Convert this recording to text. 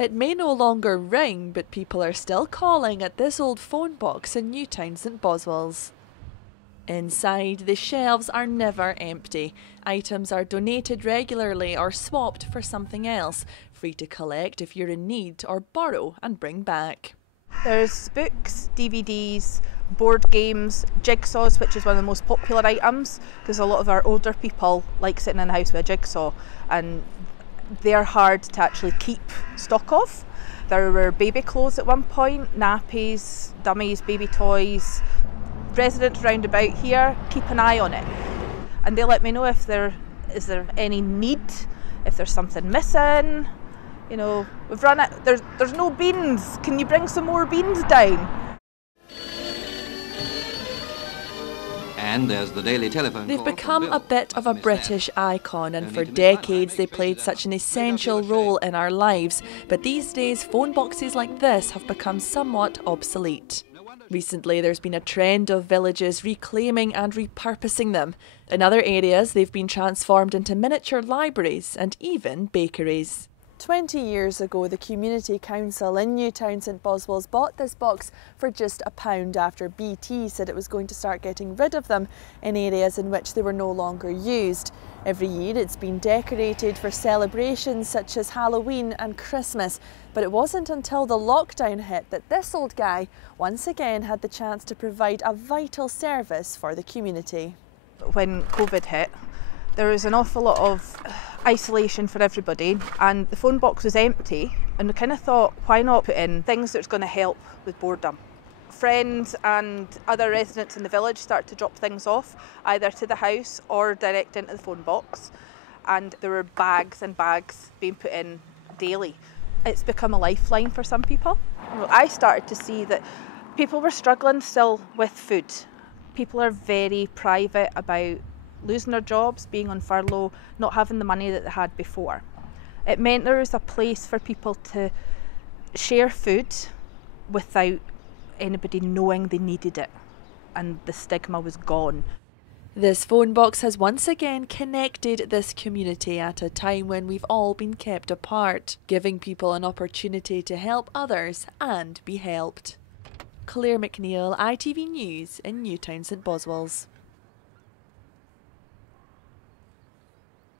It may no longer ring, but people are still calling at this old phone box in Newtown St Boswell's. Inside, the shelves are never empty. Items are donated regularly or swapped for something else, free to collect if you're in need or borrow and bring back. There's books, DVDs, board games, jigsaws, which is one of the most popular items because a lot of our older people like sitting in the house with a jigsaw and they're hard to actually keep stock of. There were baby clothes at one point, nappies, dummies, baby toys. Residents round about here keep an eye on it and they let me know if there is any need, if there's something missing. You know, we've run it, there's no beans, can you bring some more beans down? And there's the daily telephone They've call become from a Bill. bit of a British icon, and for decades they played such an essential role in our lives, but these days phone boxes like this have become somewhat obsolete. Recently there's been a trend of villages reclaiming and repurposing them. In other areas they've been transformed into miniature libraries and even bakeries. 20 years ago, the Community Council in Newtown St Boswell's bought this box for just £1 after BT said it was going to start getting rid of them in areas in which they were no longer used. Every year it's been decorated for celebrations such as Halloween and Christmas, but it wasn't until the lockdown hit that this old guy once again had the chance to provide a vital service for the community. When COVID hit, there was an awful lot of isolation for everybody and the phone box was empty, and we kind of thought, why not put in things that's going to help with boredom. Friends and other residents in the village started to drop things off either to the house or direct into the phone box, and there were bags and bags being put in daily. It's become a lifeline for some people. I started to see that people were struggling still with food. People are very private about losing their jobs, being on furlough, not having the money that they had before. It meant there was a place for people to share food without anybody knowing they needed it, and the stigma was gone. This phone box has once again connected this community at a time when we've all been kept apart, giving people an opportunity to help others and be helped. Claire McNeil, ITV News in Newtown St Boswell's.